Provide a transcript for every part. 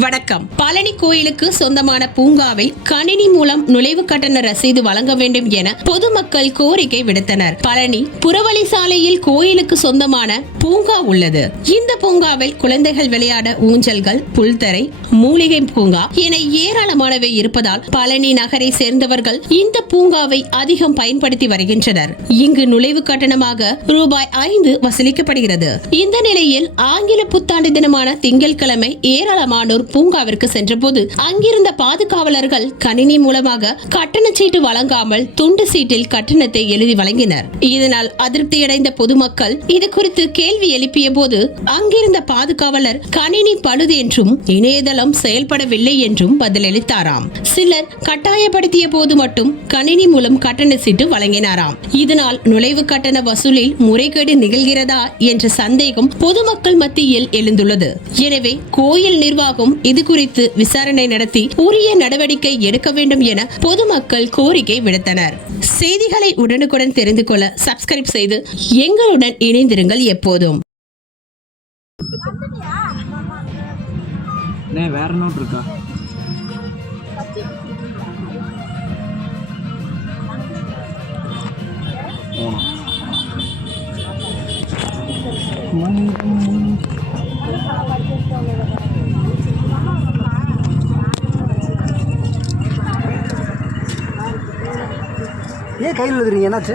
வணக்கம். பழனி கோயிலுக்கு சொந்தமான பூங்காவில் கணினி மூலம் நுழைவு கட்டண ரசீது வழங்க வேண்டும் என பொதுமக்கள் கோரிக்கை விடுத்தனர். பழனி புறவழி சாலையில் கோயிலுக்கு சொந்தமான பூங்கா உள்ளது. இந்த பூங்காவில் குழந்தைகள் விளையாட ஊஞ்சல்கள் புல்தரை மூலிகை பூங்கா என ஏராளமானவை இருப்பதால் பழனி நகரை சேர்ந்தவர்கள் இந்த பூங்காவை அதிகம் பயன்படுத்தி வருகின்றனர். இங்கு நுழைவு கட்டணமாக ரூபாய் ஐந்து வசூலிக்கப்படுகிறது. இந்த நிலையில் ஆங்கில புத்தாண்டு தினமான திங்கட்கிழமை ஏராளமானோர் பூங்காவிற்கு சென்றபோது அங்கிருந்த பாதுகாவலர்கள் கணினி மூலமாக கட்டணச்சீட்டு வழங்காமல் துண்டு சீட்டில் கட்டணத்தை எழுதி வழங்கினர். இதனால் அதிருப்தியடைந்த பொதுமக்கள் இது குறித்து கேள்வி எழுப்பிய போது அங்கிருந்த பாதுகாவலர் கணினி பழுது என்றும் இணையதளம் செயல்படவில்லை என்றும் பதிலளித்தாராம். சிலர் கட்டாயப்படுத்திய போது மட்டும் கணினி மூலம் கட்டண சீட்டு வழங்கினாராம். இதனால் நுழைவு கட்டண வசூலில் முறைகேடு நிகழ்கிறதா என்ற சந்தேகம் பொதுமக்கள் மத்தியில் எழுந்துள்ளது. எனவே கோயில் நிர்வாகம் இது குறித்து விசாரணை நடத்தி உரிய நடவடிக்கை எடுக்க வேண்டும் என பொதுமக்கள் கோரிக்கை விடுத்தனர். செய்திகளை உடனுக்குடன் தெரிந்து கொள்ள சப்ஸ்கிரைப் செய்து எங்களுடன் இணைந்திருங்கள் எப்போதும். வேற நோட் இருக்கா? போனோம் ஏன் கையில் எழுதுறீங்க? என்னாச்சு?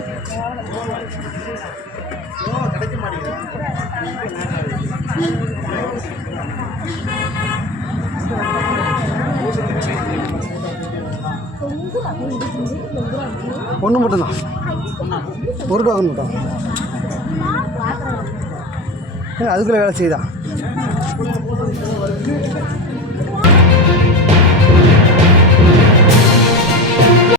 ஒன்று மட்டும்தான். ஒரு டோக்கன் மட்டும். ஏங்க, அதுக்குள்ள வேலை செய்யுதா